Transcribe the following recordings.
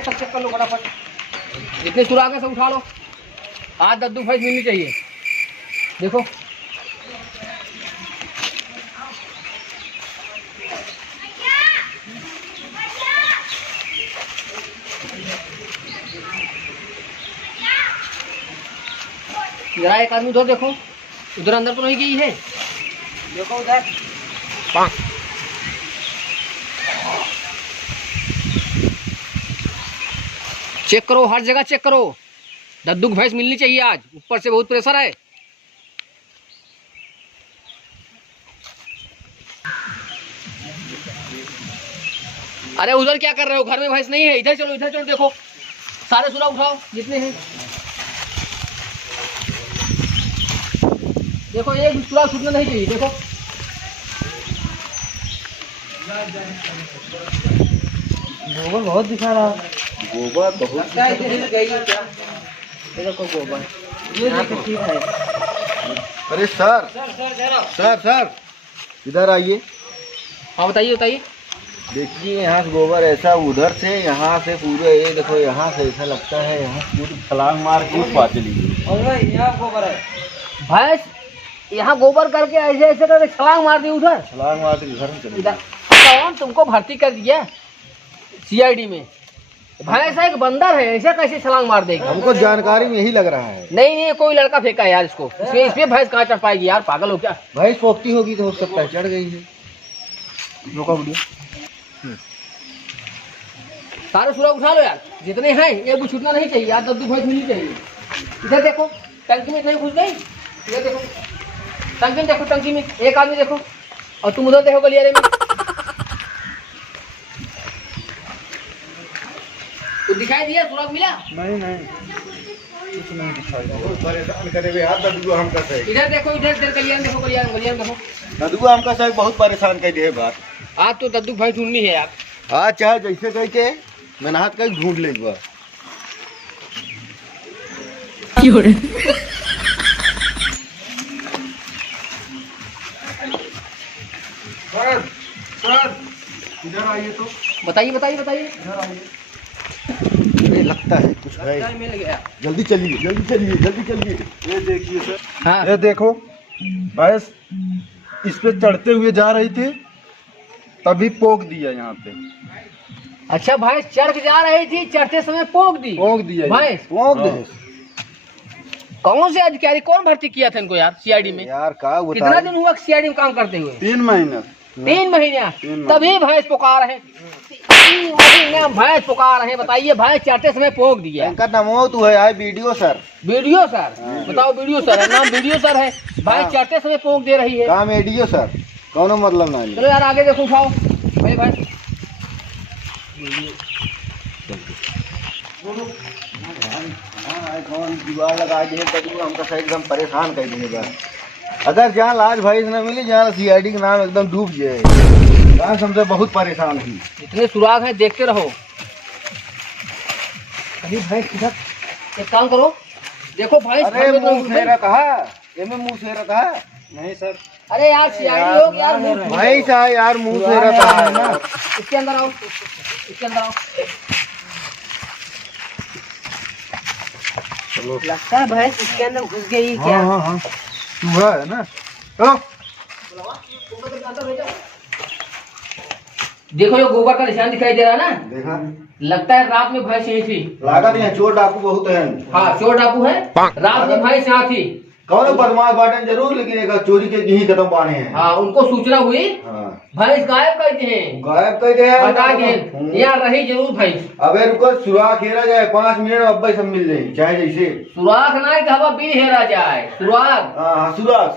है सब चेक कर लो फटाफट, जितने सुराग है सब उठा लो। आज दद्दू भैंस मिलनी चाहिए। देखो जरा एक आदमी उधर देखो, उधर अंदर तो नहीं गई है, देखो उधर। चेक करो, हर जगह चेक करो, दद्दू की भैंस मिलनी चाहिए आज। ऊपर से बहुत प्रेशर है। अरे उधर क्या कर रहे हो, घर में भैंस नहीं है, इधर चलो इधर चलो। देखो सारे सुराग उठाओ जितने हैं। देखो एक भी सुराग छूटना नहीं चाहिए। देखो गोबर बहुत दिखा रहा, गोबर बहुत देखो गोबर यहाँ पे ठीक है। अरे सर सर इधर आइए। हाँ बताइए बताइए। देखिए यहाँ से गोबर ऐसा, उधर से यहाँ से पूरे ये देखो, यहाँ से ऐसा लगता है यहाँ पूरी छलांग मार के पास चली गई। यहाँ गोबर है, भैंस यहाँ गोबर करके ऐसे ऐसे करके छलांग मार दी, उधर छलांग मार के घर में चली इधर। कौन तुमको भर्ती कर दिया सीआईडी में? भैंस एक बंदर है, ऐसे कैसे छलांग मार देगी? हमको जानकारी में यही लग रहा है। नहीं नहीं, कोई लड़का फेंका है यार इसको, इसमें भैंस कहाँ चढ़ पाएगी यार, पागल हो क्या? भैंस पोखती होगी तो हो सकता है चढ़ गई है। रोका वीडियो। सारे सुराग उठा लो यार, जितने हैं ये भी छूटना नहीं चाहिए यार, दद्दू भैंस मिलनी चाहिए। इधर देखो टंकी में नहीं घुस गई, इधर देखो टंकी में, देखो टंकी में एक आदमी देखो, और तुम उधर देखो गलियारे में। तो दिखाई दिया सुराग मिला? नहीं कुछ नहीं दिखाई। बहुत परेशान करे हुए यार ददुआ हमका सही। इधर देखो, इधर गलियारे देखो, गलियारे देखो। ददुआ हमका सही बहुत परेशान कर दिए बात। आज तो दद्दू भैंस ढूंढनी है यार। आज चाहे जैसे कह के मेहनत कर ढूंढ ले एक बार। सर इधर आइए तो। बताइए बताइए बताइए। इधर आइए। ये लगता है कुछ है, मिल गया। जल्दी चलिए जल्दी चलिए जल्दी चलिए। ये देखिए सर, हाँ ये देखो भैंस इस पे चढ़ते हुए जा रही थी, तभी पोक दिया यहाँ पे। अच्छा भैंस चढ़ के जा रही थी, चढ़ते समय पोक दी? पोक दिया भैंस पोक दे। कौन से अधिकारी, कौन भर्ती किया था इनको यार सीआईडी में? यार का कितना दिन हुआ सीआईडी में काम करते हुए? 3 महीना। 3 महीना? 3 महीना। तभी भैंस पुकार है, 3 महीना भैंस पुकार है। बताइए भैंस चढ़ते समय पोक दिया। इनका नमो तू है यार वीडियो सर। Video sir? बताओ वीडियो सर है, नाम वीडियो सर है, भैंस चढ़ते समय पोक दे रही है। काम वीडियो सर, कौन मतलब नहीं। चलो यार आगे देखो, उठाओ भाई भैंस। कौन जुगाड़ लगा दिए तभी हमका सही एकदम परेशान कर दिएगा। अगर जहाँ लाज भैंस न मिली, जहाँ सीआईडी का नाम एकदम डूब जाए। भैंस हमसे बहुत परेशान हुई। इतने सुराग हैं, देखते रहो। कभी भैंस किधर, एक काम करो, देखो भैंस। अरे मुँह फेरा कहा, ये में मुँह फेरा कहा। नहीं सर। अरे यार सीआईडी लोग यार, भाई साहब यार मुँह फेरा कहा है ना। इसके अंदर आओ, इसके अंदर आओ। लगता है भैंस इसके अंदर घुस गई क्या? हाँ चूहा है ना। चलो देखो ये गोबर का निशान दिखाई दे रहा है ना, देखा, लगता है रात में भैंस यही थी। लागत है चोर डाकू बहुत है। हाँ चोर डाकू है, रात में भैंस यहाँ थी। कौन बदमाश बाटन जरूर, लेकिन एक चोरी के यही कदम पाने हैं। हाँ उनको सूचना हुई, भैंस गायब करते हैं, गायब कर गए बता के यहाँ रही जरूर भैंस। अबे रुको, सुराख हेरा जाए 5 मिनट में अब्बा सब मिल जाए, चाहे जैसे। सुराख ना कहा बिल हेरा जाए, सुराग। हाँ सुराख।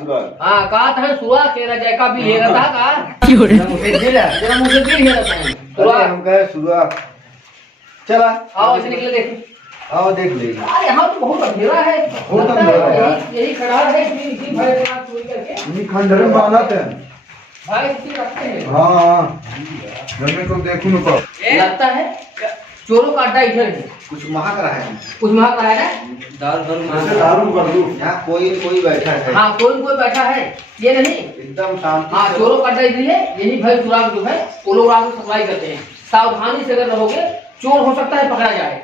हाँ कहा था सुराख हेरा जाए का बिल हेरा था का? मुझे बिल हेरा था सुराग। हम कहे सुराख। चला आओ ऐसे निकले देखे। आओ देख लीजिए। यहाँ तो बहुत अंधेरा है, बहुत अंधेरा है। यही खड़ा है इसी भैंस के साथ चोरी करके। खंडर में बांधा थे भैंस इसी रखते हैं। हाँ घर में तो देखू न को लगता है चोरों का अड्डा इधर है। कुछ महक रहा है, कुछ महक रहा है ना, दारू कर दूं। यहाँ कोई बैठा है। हाँ कोई बैठा है, ये नहीं एकदम शांति। हाँ चोरों का अड्डा इधर है, यही भैंस सुराग जो है वो लोग रात में सप्लाई करते हैं। सावधानी से अगर रहोगे चोर हो सकता है पकड़ा जाए,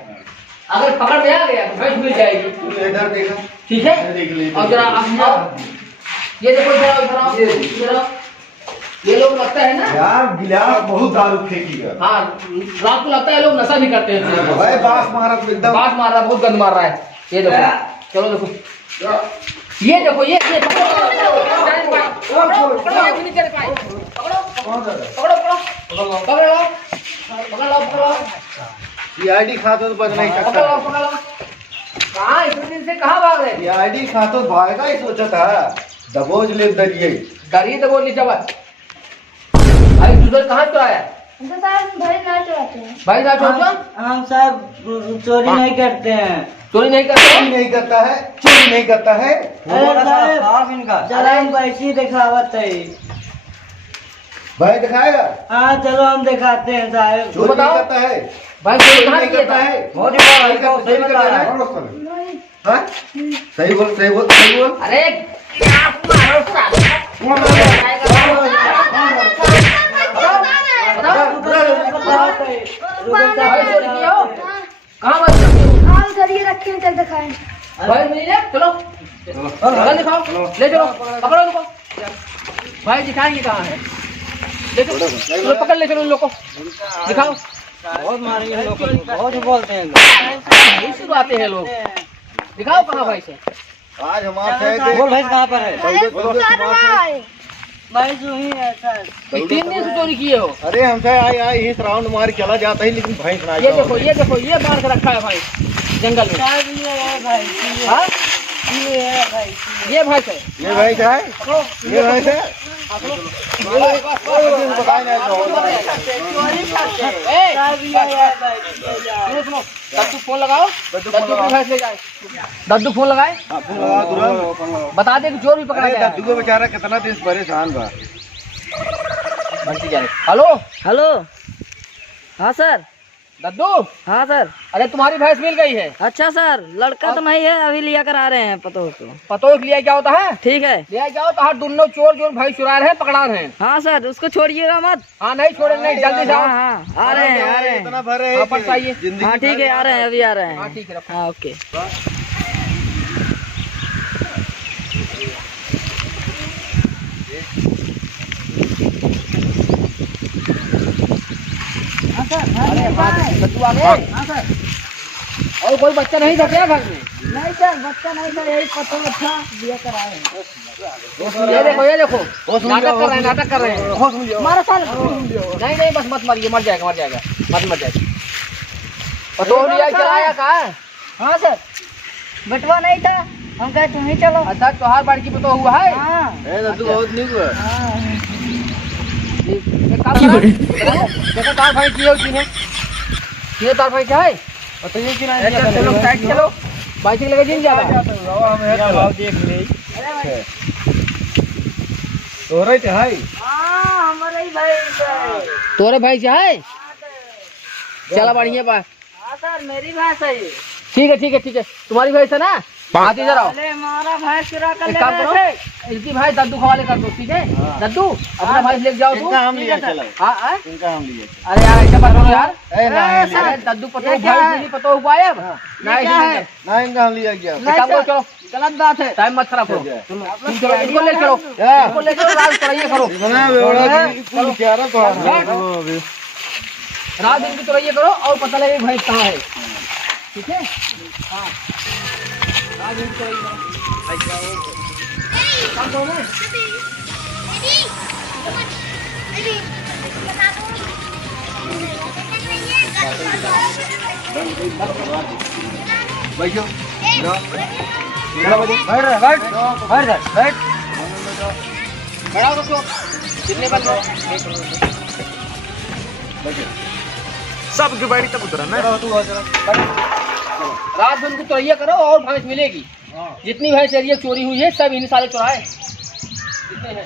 अगर पकड़ में आ गया तो भैंस मिल जाएगी। तू इधर देखा, ठीक है, देख ले। और जरा आप आओ, ये देखो जरा ये लोग लगता है ना यार गिलास बहुत दारू फेंकी है। हाँ, रात को लगता है लोग नशा भी करते हैं। भाई बास मारा तो एकदम, बास मार रहा है, बहुत गंद मार रहा है। ये देखो, चलो देखो, ये देखो, ये पकड़ो, सीआईडी खाता तो बच नहीं सकता। कहाँ इतने दिन से कहाँ भाग रहे? सीआईडी खाता तो भागेगा ही सोचा था, दबोच ले दरिए। डरिए तो बोल लीजिए बस। भाई दूसरे कहाँ तो आया? भाई ना चोर हम सब चोरी नहीं करते हैं। चोरी नहीं करते? चोरी नहीं करता है, चोरी नहीं करता है। अरे साहब, चलो हम वैसी दिखावत है। भाई दिखाएगा, हाँ चलो हम दिखाते हैं साहब। चोरी नहीं बताओ। करता है, भाई चोरी चोरी कहाँ नहीं किया करता था? है। बहुत ही बार चोरी हमको सही बता रहा है। हाँ? सही बोल, सही बोल, सही बोल। अरे क्या मारो साले? भाई चोरी किया हो? कहाँ बच सकते हो? भाई मिल जाए, चलो गन दिखाओ, ले चलो, पकड़ो उनको। भाई दिखाएंगे कहाँ है, ले चलो, चलो पकड़ ले चलो उन लोग को, दिखाओ। बहुत मारेंगे लोग, बहुत ही बोलते हैं लोग। यही शुरू आते हैं लोग, दिखाओ कहाँ भाई से। आज हमारे शहर बोल भाई कहाँ पर है? के भाई जो ही है सर। 3 दिन से चोरी किए हो। अरे हमसे आई इस राउंड मार चला जाता है, लेकिन भैंस ना ये देखो, ये देखो, ये बांध के रखा है भाई जंगल में। साहब ये है भाई, हाँ? ये है भाई। ये भैंस है, ये भैंस है, ये भैंस है। बताए ना तो। ए, साहब ये है भाई। सुनो सुनो, दद्दू फोन लगाओ, दद्दू की भैंस ले जाए। दद्दू फोन लगाए, हाँ, फोन लगा तुरंत। बता दे कि चोर भी पकड़ा अरे गया है। दद्दू को बेचारा कितना दिन से परेशान बा। हेलो हेलो, हाँ सर। दद्दू, हाँ सर। अरे तुम्हारी भैंस मिल गई है। अच्छा सर, लड़का तो नहीं है, अभी लिया कर आ रहे हैं पतो को। पतो लिया क्या होता है? ठीक है। लिया क्या होता है? दोनों चोर जो भैंस चुरा रहे हैं, पकड़ा रहे हैं। हाँ सर, उसको छोड़िएगा मत। हाँ नहीं छोड़े, नहीं जल्दी से आओ। हाँ हाँ, आ रहे हैं आ रहे इतना हैं। भर है वापस आइए। जिंदगी हाँ ठीक है, आ रहे हैं, अभी आ रहे हाँ हैं। ठीक है, रखो। हाँ ओके। दद्दू आ गए? और कोई बच्चा नहीं था क्या घर में? नहीं सर, बच्चा नहीं था, यही पतो था, लिया कर आए हैं। ये देखो, ये देखो, नाटक कर रहे हैं, नाटक कर रहे हैं। मारो साले। नहीं नहीं, बस मत मारिए, मर जाएगा, मर जाएगा, मर जाएगा। पतो लिया चलाया कहाँ है? हाँ सर, बटवा नहीं था, हम कहे तुम ही चलो। अच्छा, त्योहार बाड़ी की पतो हुआ है? हाँ है दद्दू बहुत नहीं हुआ। हाँ। एक काम करो, देखो तार भाई की है उसकी ने, ये तार भाई क्या है? बताइए कि नहीं। अच्छा, चलो साइड चलो, बाइसिकल लेके जिम जाता है। देख ले तो रहे थे भाई। हाँ, हमारे ही भाई है। तोरे भाई से है? चला बढ़िया बात। हाँ सर, मेरी भैंस है ये। ठीक है, ठीक है, ठीक है, तुम्हारी भाई है ना? आती इधर आओ। पहले हमारा भैंस चुरा कर एक ले काम गए करो, थे। इसकी भाई दद्दू को हवाले कर दो, ठीक है? दद्दू अपना भाई लेके जाओ तू। इनका हम लिया चलो, हाँ हाँ? इनका हम लिया। अरे यार ऐसा बात करो यार। ए ना अरे दद्दू पतो भाई नहीं पतो हुआ है अब। ना क्या है? ना इनका हम लिया गया। एक काम करो, चलो गलत बात है। टाइम मत खराब करो, तुम चलो, इनको ले चलो, इनको ले चलो, रात को ये करो, इतना बेवड़ा की कुल क्या रहा तो रात दिन की तरह ये करो और पता लगे भाई कहाँ है, ठीक है? हाँ, रात दिन की तरह ये करो। काम करो ना। बैठो बढ़ाओ उसको, कितने बंद हो? सबकी बैठी तब उतरा ना। रात दिन की तरह ये करो और भैंस मिलेगी। जितनी भैंस एरिया चोरी हुई है सब इन साले चुराए जितने हैं।